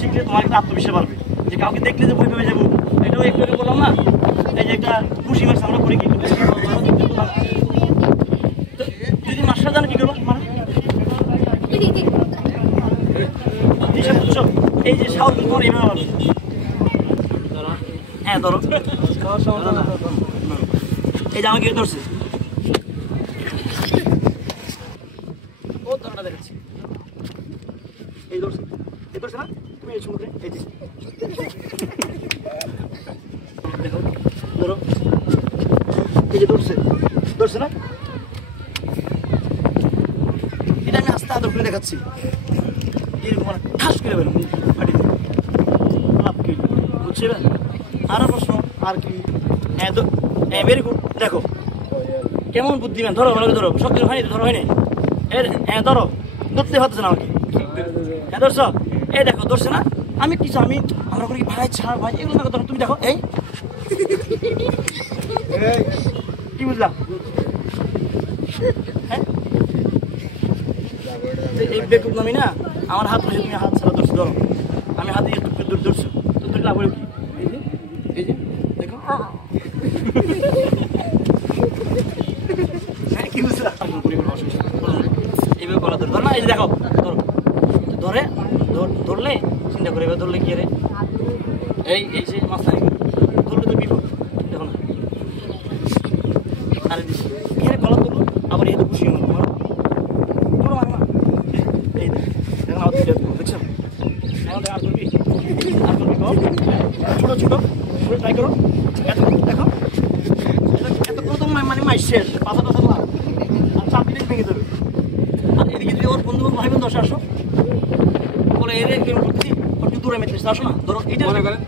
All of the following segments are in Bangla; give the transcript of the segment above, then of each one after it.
শিখলে তোমার একটা আত্মবিশ্বাস বাড়বে, যে কাউকে দেখলে যে ভয় পেয়ে যাবো। এটাও একটু আগে বললাম না, এই যে একটা খুশি মাছ আমরা করি কি যদি মাছটা জানো কি করবো মানে বুঝছো, এই যে সাউথ তোমার এইভাবে পারবে। হ্যাঁ ধরো, এই যে আমাকে ধরছে, ও ধরাটা দেখাচ্ছি, এই ধরছে, এই ধরছে না তুমি এই সমুদ্রে, এই যে দেখো ধরো, এই যে ধরছে, ধরছে না, এটা আমি আস্তে আদর করে দেখাচ্ছি, এরকম মানে ঠাস করে বেরো মাটিতে, লাভ কি বুঝছে? আর প্রশ্ন আর কি? হ্যাঁ হ্যাঁ ভেরি গুড, দেখো কেমন বুদ্ধিমান, ধরো ভালো ধরো, সব কিছু হয়নি ধরো, হয়নি এর, হ্যাঁ ধরো, ধরতে পারতেছে না আমাকে, হ্যাঁ ধরছো, এই দেখো ধরছে না, আমি কিছু আমি আমরা করি ভাই ছাড় ভাই এগুলো দেখো, ধরো তুমি দেখো, এই কি বুঝলা? হ্যাঁ এই বেকুব নামি না, আমার হাত ধরে তুমি হাত ছাড়া ধরছো, ধরো আমি হাতে একটু দূর ধরছো, তো ধরে লাভ কি? এই যে দেখো, হ্যাঁ কি বুঝলা? এইভাবে বলা ধর না, এই যে দেখো ধরো, ধরে ধরলে চিন্তা করে এবার ধরলে কি রে, এই এই যে মাছ নাই ধরলে তো বিপদ, দেখো না আরে দিস কি রে গলা ধরলো, আবার এই তো খুশি হলো তোমার ধরো মার না, এই দেখো আমার দেখছো, আমাদের আর করবি ছোটো ছোটো ছোটো ট্রাই করো, দেখো এত প্রথম মানে মাই শেষ পাশা টাশা না, আর চাপ দিলে ভেঙে দেবে। আর এদিকে যদি ওর বন্ধু ভাই বন্ধু আসো বলে এর করতেছি একটু দূরে মেতেছে, আসো না ধরো এইটা মনে করেন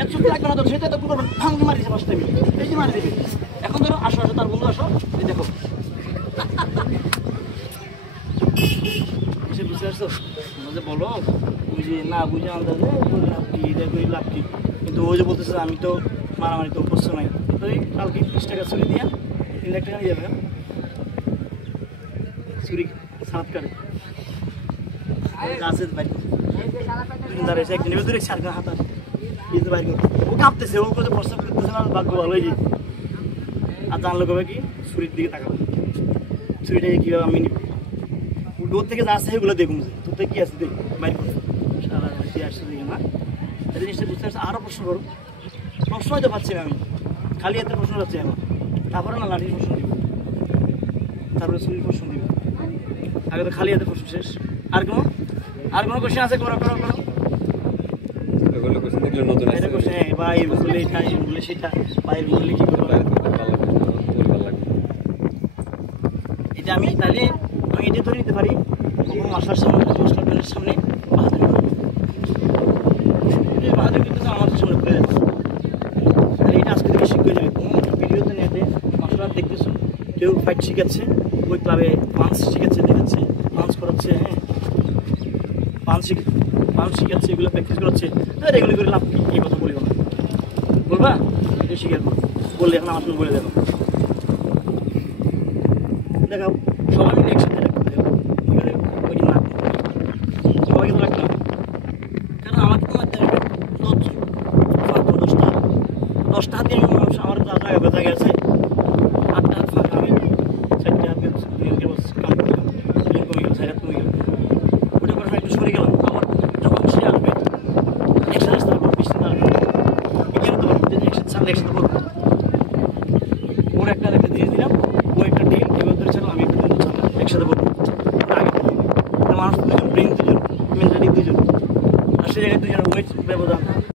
এত ছোট লাগবে না, ধরো সেটা তো পুরো ভাঙি মারিছে পাশে এই যে মারি দেবে। এখন ধরো আসো আসো তার বন্ধু আসো, এই দেখো এসে বুঝতে পারছো যে বলো ওই যে না বুঝে আন্দাজে লাভ কি দেখো লাভ কি, কিন্তু ওই যে বলতেছে আমি তো মারামারি তো অভ্যস্ত নাই, তো কালকে 30 টাকা ছুরি দিয়া 3 লাখ টাকা নিয়ে যাবে, ছুরি সাত কাটে গাছের বাইরে দাঁড়িয়েছে একদিন এবার ধরে সার হাত কিন্তু বাইরে ও কাঁপতেছে, ও কোথাও প্রস্তাব করতেছে না, ভাগ্য ভালো হয়ে গিয়ে আর জানলো কবে কি ছুরির দিকে তাকাবো, ছুরিটাকে কীভাবে আমি নিব, দূর থেকে যা আসছে সেগুলো দেখুন, তোর থেকে কী আছে দেখ বাইর করে সারা দিয়ে আসছে দেখে না, এই জিনিসটা বুঝতে পারছি। আরও প্রশ্ন করো, প্রশ্ন হয়তো পাচ্ছি না আমি, খালি হাতে প্রশ্ন পাচ্ছি এখন, তারপরে না লাঠির প্রশ্ন দিব, তারপরে ছুরির প্রশ্ন দিব, আগে তো খালি হাতে প্রশ্ন শেষ। আর কোনো কোশ্চেন আছে? করো করো করো, এটা কোশ্চেন বা এই বললে এটা এই বললে সেটা বা এর বললে কী করবো, এটা আমি তাহলে আমি এটা ধরে নিতে পারি মাস্টার সামনে, মাস্টার প্ল্যানের সামনে বাহাদুর কিন্তু আমার সামনে ঘুরে যাচ্ছে, তাহলে এটা আজকে থেকে শিখে যাবে। কোনো ভিডিওতে নেটে মাস্টার দেখতেছো কেউ ফাইট শিখাচ্ছে, ওই ক্লাবে পাঞ্চ শিখাচ্ছে, দেখাচ্ছে পাঞ্চ করাচ্ছে, হ্যাঁ পাঞ্চ শিখাচ্ছে, এগুলো প্র্যাকটিস করাচ্ছে, তাহলে এগুলো করে লাভ কি? এই কথা বলিও না, বলবা এটা শিখে বললে এখন আমার সঙ্গে বলে দেখো, দেখাও সবাই মিলে একসাথে সবাইকে তো রাখলাম, কারণ আমাকে তো মারতে হবে 10টা হাত দিয়ে মানুষ আমার যা জায়গা ব্যথা গেছে, 8টা হাত ফাঁকা, আমি 4টে হাত কমে গেল, 4 হাত কমে গেল, ওটা করে একটু সরে গেলাম, আমার যখন সে আসবে একসাথে আসতে পারবো, 20 দিন আসবে, বিজ্ঞান তো পারবো, একসাথে